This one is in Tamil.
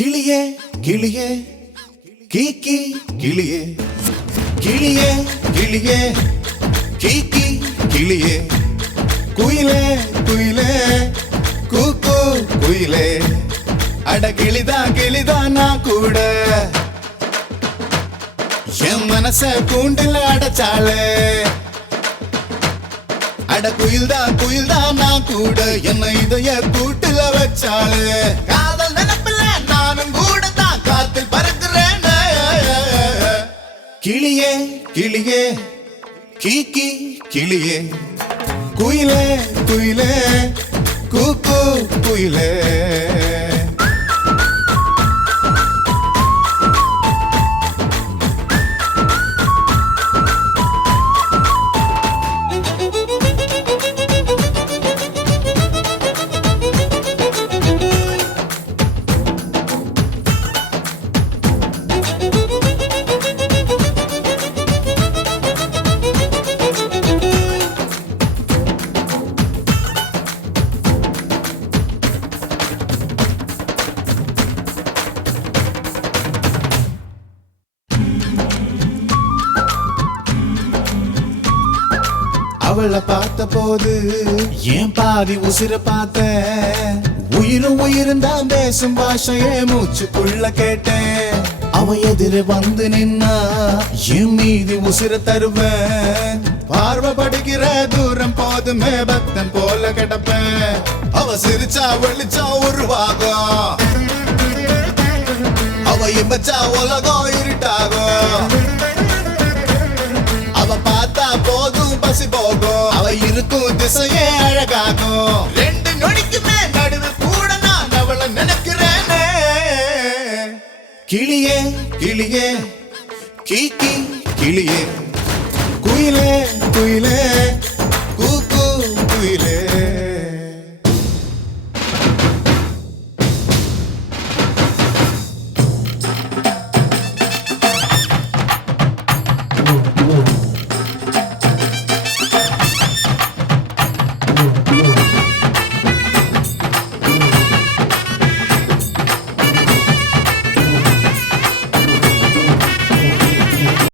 கிளியே கிளியே கீக்கி கிளியே கிளியே கிளியே கீக்கி கிளியே குயிலே குயிலே கூக்கு குயிலே அட கிளிதா நான் கூட என் மனச கூண்டில் அடைச்சாளே அட குயில்தா நான் கூட என்ன இதய கூட்டுல வச்சாளே காதல் நினைப்பில்ல நானும் கூட தான் காத்தில் பறக்கிறேன் கிளியே கிளியே கீக்கி கிளியே குயிலே குயிலே கூக்கு குயிலே அவளை பார்த்த போது ஏன் பாதி உசிர பார்த்த உயிரும் தான் பேசும் பாஷையே மூச்சுக்குள்ள கேட்டேன் அவ எதிர வந்து நின்னா என் மீதி உசிர தருவேன் பார்வை படுகிற தூரம் போதுமே பக்தன் போல கிடப்பேன் அவ சிரிச்சா வெளிச்சா உருவாகும் அவ இமச்சா உலகம் இருட்டாகும் அவ பார்த்தா போதும் பசி போகும் அவ இருக்கும் திசையே அழகாகும் ரெண்டு நொடிக்குமே நடுவு கூட நான் அவளை நினைக்கிறேனே கிளியே கிளியே கீக்கி கிளியே குயிலே குயிலே